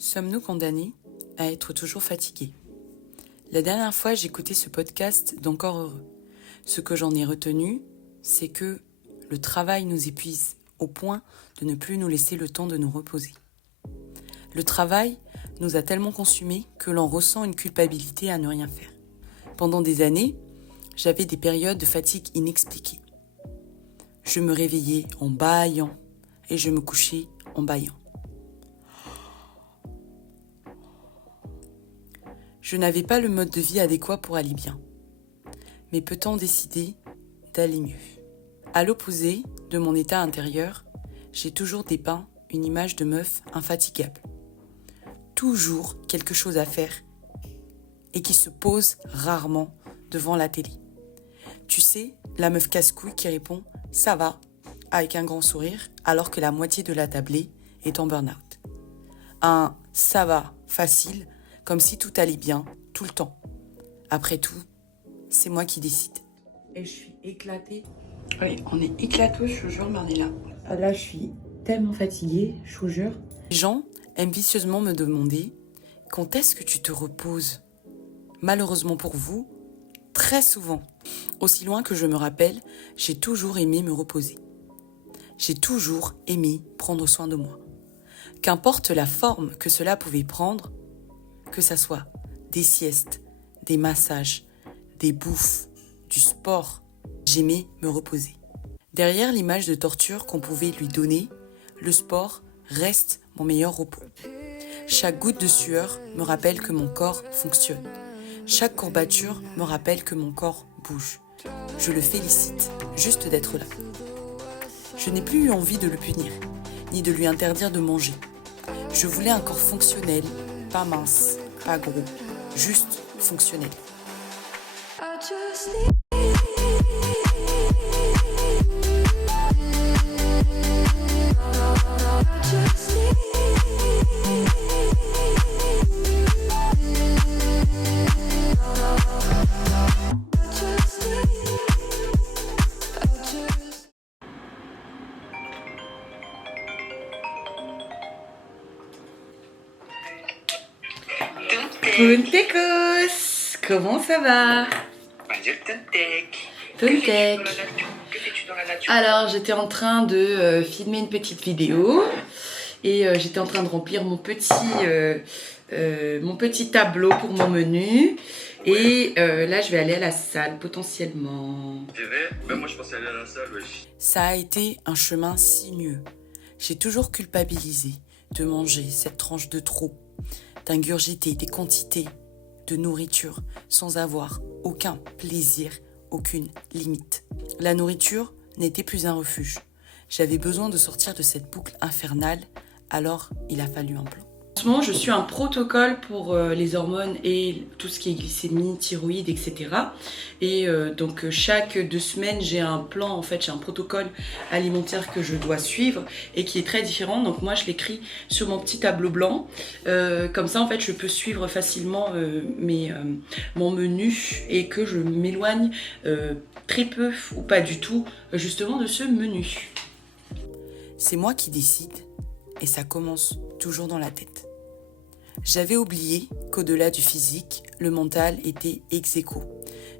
Sommes-nous condamnés à être toujours fatigués? La dernière fois, j'écoutais ce podcast d'Encore Heureux. Ce que j'en ai retenu, c'est que le travail nous épuise au point de ne plus nous laisser le temps de nous reposer. Le travail nous a tellement consumés que l'on ressent une culpabilité à ne rien faire. Pendant des années, j'avais des périodes de fatigue inexpliquées. Je me réveillais en bâillant et je me couchais en bâillant. Je n'avais pas le mode de vie adéquat pour aller bien. Mais peut-on décider d'aller mieux? À l'opposé de mon état intérieur, j'ai toujours dépeint une image de meuf infatigable. Toujours quelque chose à faire et qui se pose rarement devant la télé. Tu sais, la meuf casse-couille qui répond « ça va » avec un grand sourire alors que la moitié de la tablée est en burn-out. Un « ça va » facile comme si tout allait bien, tout le temps. Après tout, c'est moi qui décide. Et je suis éclatée. Allez, on est éclatés, je vous jure, Marnella. Là, je suis tellement fatiguée, je vous jure. Les gens aiment vicieusement me demander « quand est-ce que tu te reposes ?» Malheureusement pour vous, très souvent. Aussi loin que je me rappelle, j'ai toujours aimé me reposer. J'ai toujours aimé prendre soin de moi. Qu'importe la forme que cela pouvait prendre, que ça soit des siestes, des massages, des bouffes, du sport, j'aimais me reposer. Derrière l'image de torture qu'on pouvait lui donner, le sport reste mon meilleur repos. Chaque goutte de sueur me rappelle que mon corps fonctionne. Chaque courbature me rappelle que mon corps bouge. Je le félicite juste d'être là. Je n'ai plus eu envie de le punir, ni de lui interdire de manger. Je voulais un corps fonctionnel, pas mince, pas gros, juste fonctionnel. Puntekos, comment ça va? Bonjour Tontek. Tontek. Que fais-tu dans la nature? Alors, j'étais en train de filmer une petite vidéo et j'étais en train de remplir mon petit tableau pour mon menu. Et là, je vais aller à la salle potentiellement. C'est vrai? Ben moi je pensais aller à la salle, wesh. Ça a été un chemin sinueux. J'ai toujours culpabilisé de manger cette tranche de trop, d'ingurgiter des quantités de nourriture sans avoir aucun plaisir, aucune limite. La nourriture n'était plus un refuge. J'avais besoin de sortir de cette boucle infernale, alors il a fallu un plan. En ce moment, je suis un protocole pour les hormones et tout ce qui est glycémie, thyroïde, etc. Et donc chaque 2 semaines, j'ai un plan, en fait, j'ai un protocole alimentaire que je dois suivre et qui est très différent. Donc moi, je l'écris sur mon petit tableau blanc. Comme ça, en fait, je peux suivre facilement mon menu et que je m'éloigne très peu ou pas du tout justement de ce menu. C'est moi qui décide et ça commence toujours dans la tête. J'avais oublié qu'au-delà du physique, le mental était ex aequo.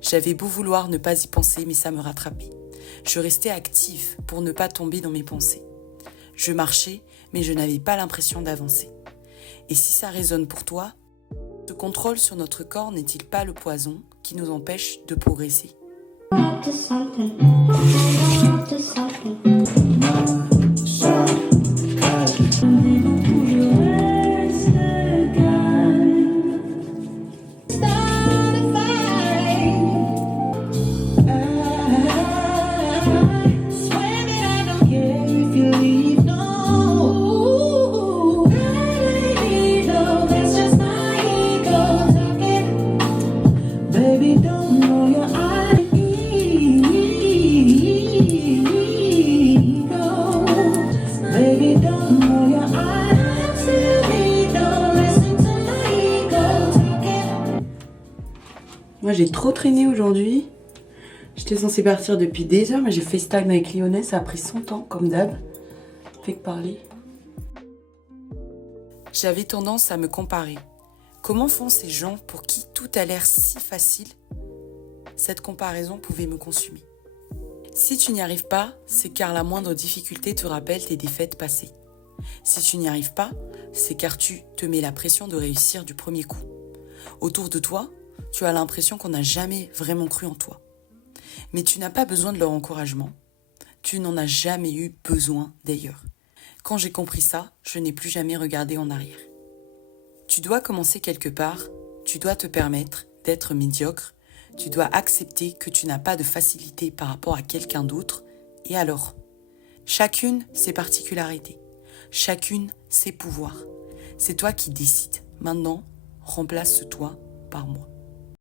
J'avais beau vouloir ne pas y penser, mais ça me rattrapait. Je restais active pour ne pas tomber dans mes pensées. Je marchais, mais je n'avais pas l'impression d'avancer. Et si ça résonne pour toi, ce contrôle sur notre corps n'est-il pas le poison qui nous empêche de progresser? Moi, j'ai trop traîné aujourd'hui. J'étais censée partir depuis des heures, mais j'ai FaceTime avec Lyonnais. Ça a pris son temps, comme d'hab. Fait que parler. J'avais tendance à me comparer. Comment font ces gens pour qui tout a l'air si facile? Cette comparaison pouvait me consumer. Si tu n'y arrives pas, c'est car la moindre difficulté te rappelle tes défaites passées. Si tu n'y arrives pas, c'est car tu te mets la pression de réussir du premier coup. Autour de toi, tu as l'impression qu'on n'a jamais vraiment cru en toi. Mais tu n'as pas besoin de leur encouragement. Tu n'en as jamais eu besoin d'ailleurs. Quand j'ai compris ça, je n'ai plus jamais regardé en arrière. Tu dois commencer quelque part, tu dois te permettre d'être médiocre, tu dois accepter que tu n'as pas de facilité par rapport à quelqu'un d'autre, et alors? Chacune ses particularités, chacune ses pouvoirs. C'est toi qui décides. Maintenant, remplace ce toi par moi.